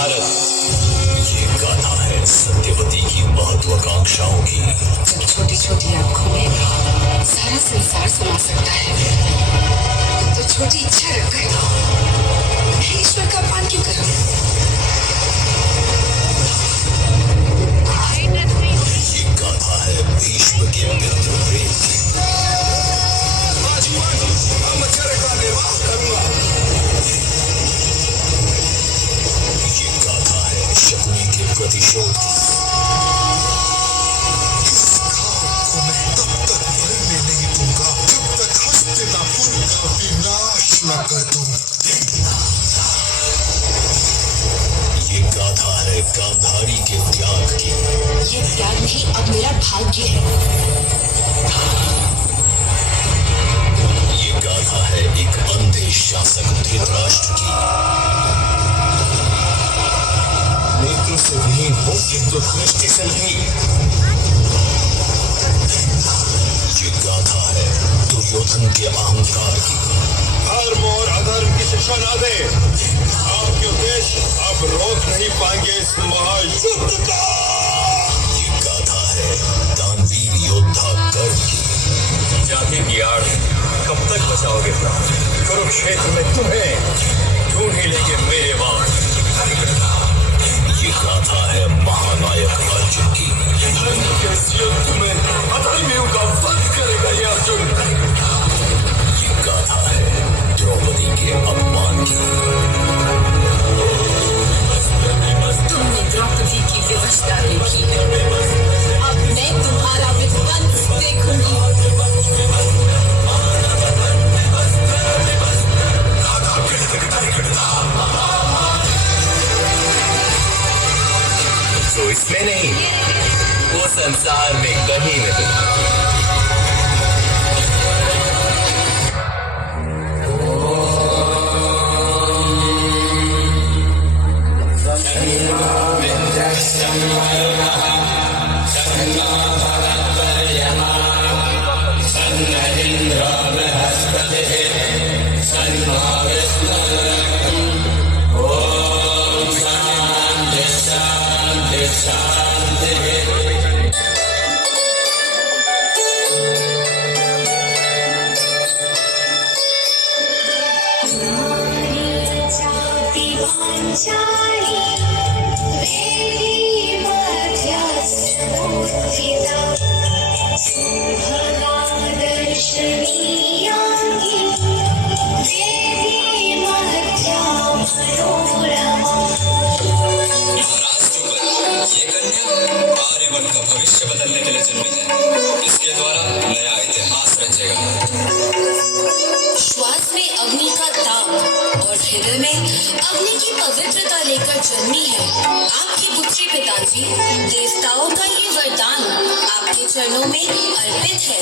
महाभारत। ये गाथा है सत्यवती की महत्वाकांक्षाओं की। जब छोटी छोटी आंखों में सारा संसार समा सकता है तो छोटी इच्छा रखकर ईश्वर का अपमान क्यों करो? ये गाथा है भीष्म के मित्र प्रेम की। ये गाथा है शकुनी के प्रतिशोध की। इस घाव को मैं तब तक भरने नहीं दूंगा जब तक हस्तिनापुर का विनाश न कर दूं। ये गाथा है गांधारी के त्याग की। ये त्याग नहीं, अब मेरा भाग्य है। ये गाथा है एक अंधे शासक धृतराष्ट्र की। नेत्र से विहीन हो किंतु दृष्टि से नहीं। ये गाथा है दुर्योधन के अहंकार की। धर्म और अधर्म की शिक्षा ना दे। आपके उद्देश्य अब रोक नहीं पाएंगे इस महायुद्ध का। ये गाथा है दानवीर योद्धा कर्ण की। जाति की आड़ कब तक बचाओगे? कुरुक्षेत्र में तुम्हें ढूंढ ही लेंगे मेरे वाण। ये गाथा है महानायक अर्जुन की। धर्म के इस युद्ध में अधर्मियों का वध करेगा ये अर्जुन। ये गाथा है द्रौपदी के अपमान की। तुमने द्रौपदी की व्यवस्था देखी है, अब मैं तुम्हारा विध्वंस देखूंगी। तो इसमें नहीं, वो संसार में कहीं नहीं। आर्यवर्त का भविष्य बदलने के लिए जन्मी है। इसके द्वारा नया इतिहास रचेगा। श्वास में अग्नि का ताप और हृदय में अग्नि की पवित्रता लेकर जन्मी है आपकी पुत्री पिताजी। देवताओं का ये वरदान आपके चरणों में अर्पित है।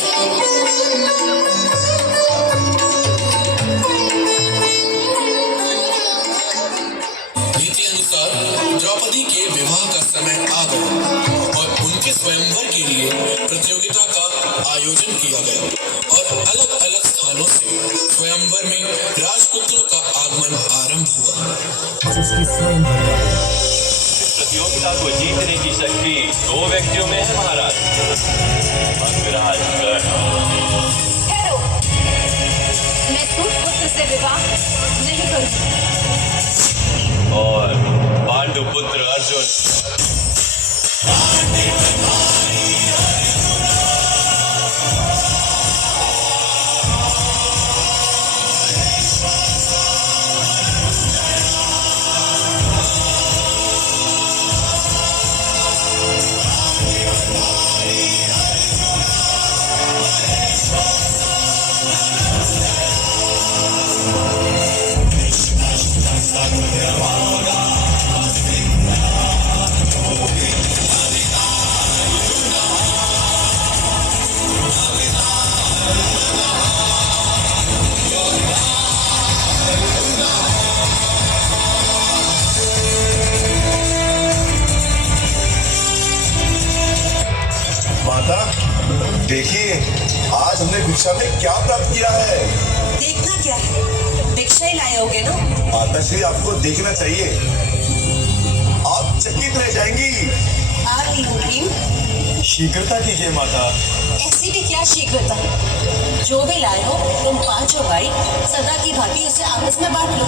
नीति अनुसार द्रौपदी के विवाह का समय आ गया और उनके स्वयंवर के लिए प्रतियोगिता का आयोजन किया गया और अलग अलग स्थानों से स्वयंवर में राजपुत्रों का आगमन आरंभ हुआ। प्रतियोगिता को जीतने की शक्ति दो व्यक्तियों में है महाराज, अंगराज कर्ण। मैं पुत्र से विवाह नहीं करूंगी और पांडुपुत्र अर्जुन। देखिए आज हमने भिक्षा में क्या प्राप्त किया है। देखना क्या है, भिक्षा ही लाए होगे ना। माता श्री आपको देखना चाहिए। चकित रह जाएंगी। आ रही हूँ भीम। शीघ्रता कीजिए माता। ऐसी भी क्या शीघ्रता, जो भी लाए हो तुम पांचों भाई सदा की भांति उसे आपस में बांट लो।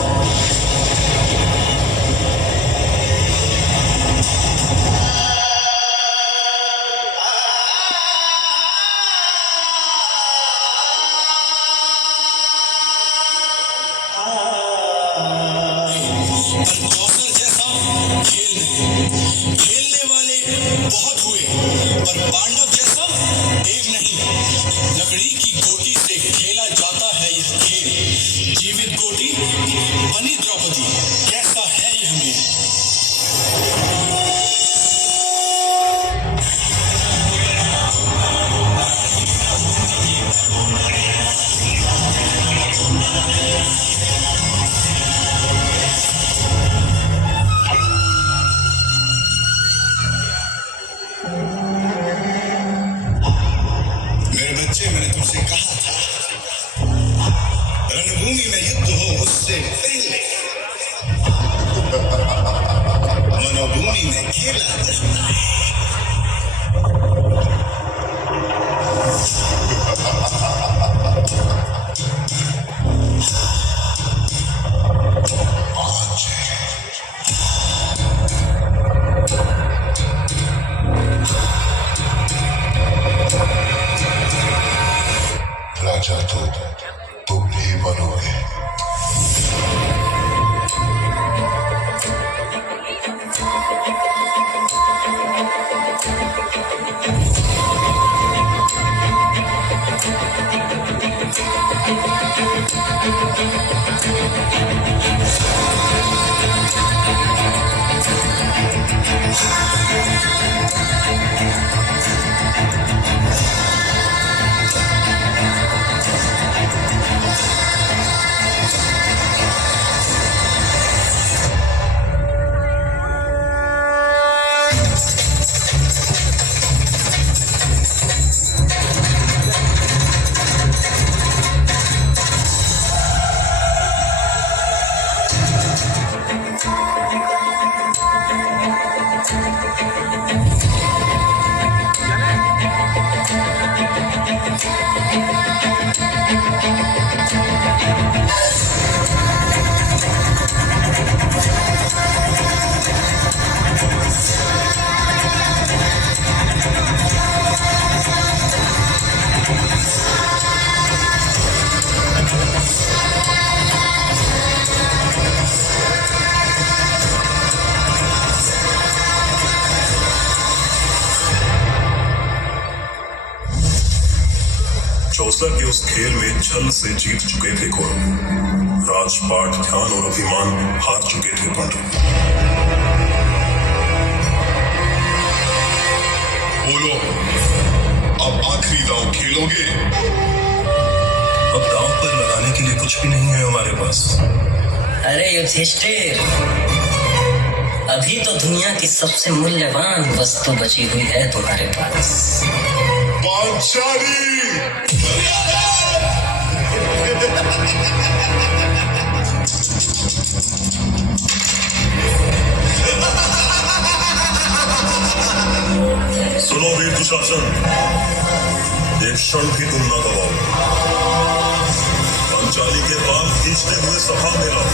पर कौशल जैसा खेल नहीं। खेलने वाले बहुत हुए पर पांडव जैसा एक नहीं। लकड़ी की गोटी से खेला जाता है यह खेल। जीवित गोटी बनी द्रौपदी, कैसा है यह मेल। मेरे बच्चे, मैंने तुमसे कहा था रणभूमि में युद्ध हो उससे पहले मनोभूमि में खेला जाता है। राजा तो तुम ही बनोगे। चौसा के उस खेल में छल से जीत चुके थे कौरव। राजपाट, ध्यान और अभिमान हार चुके थे पांडव। बोलो, अब आखिरी दांव खेलोगे? अब दांव पर लगाने के लिए कुछ भी नहीं है हमारे पास। अरे युधिष्ठिर, अभी तो दुनिया की सबसे मूल्यवान वस्तु बची हुई है तुम्हारे पास। पांचाली! सुनो वीर दुशासन, एक क्षण भी तुम न गवाओ। पांचाली के बाल खींचते हुए सभा में आओ।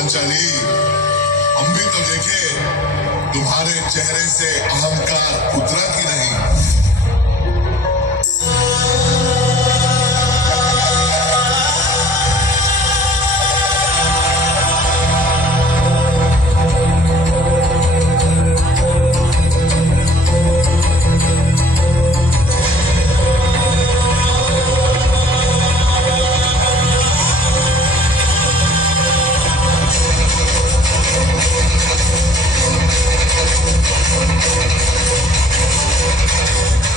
पांचाली, हम भी तो देखे तुम्हारे चेहरे से अहंकार उतरा कि नहीं।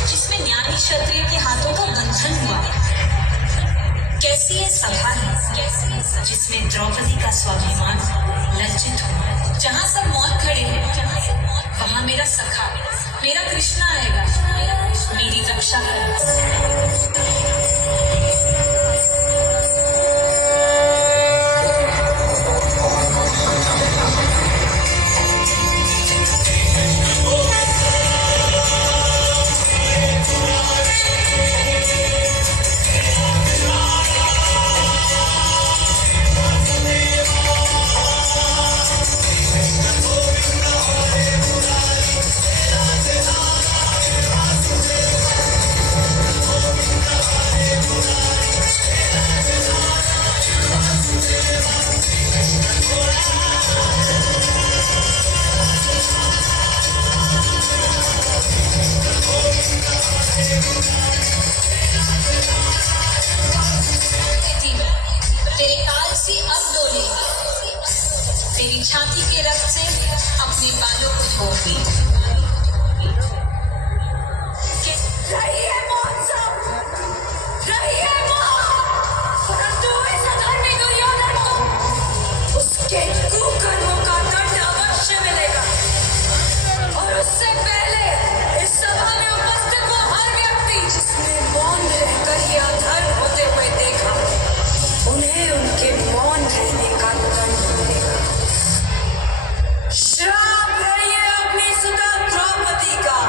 जिसमें ज्ञानी क्षत्रिय के हाथों का बंधन हुआ। कैसी ये सभा है जिसमें द्रौपदी का स्वाभिमान लज्जित हुआ। जहाँ सब मौत खड़े हैं वहाँ मेरा सखा, मेरा कृष्णा आएगा, मेरी रक्षा करेगा। तेरे काल से अब डोलेगी, तेरी छाती के रक्त से अपने बालों को धोगी। रहिए मौत सब, रहिए मौत, परंतु इस अधर्मी दुर्योधन को उसके कुकर्मों का दंड अवश्य मिलेगा। और उससे पहले इस सभा में उपस्थित वो हर व्यक्ति जिसने मौन रहकर ये अधर्म होते हुए देखा, उन्हें उनके मौन रहने का दंड मिलेगा। श्राप है ये अपनी सुता द्रौपदी का।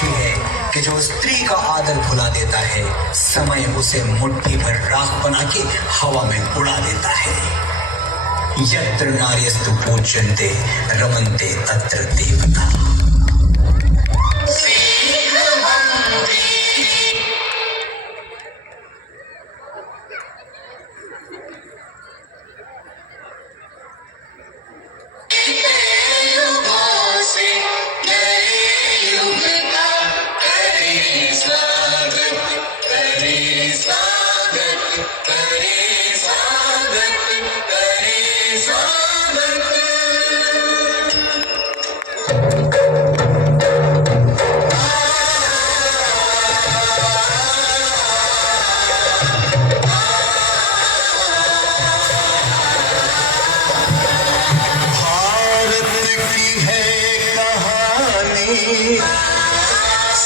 पक्षी है कि जो स्त्री का आदर भुला देता है, समय उसे मुट्ठी भर राख बना के हवा में उड़ा देता है। यत्र नार्यस्तु पूज्यन्ते रमन्ते तत्र देवता।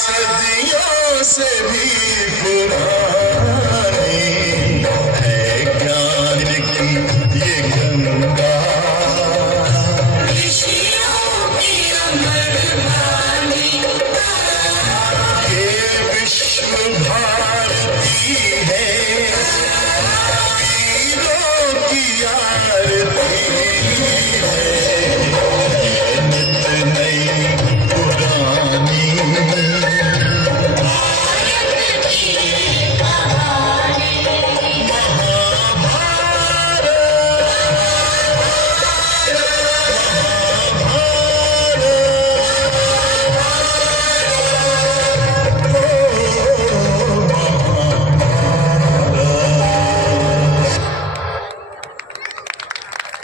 सदियों से भी पुरानी।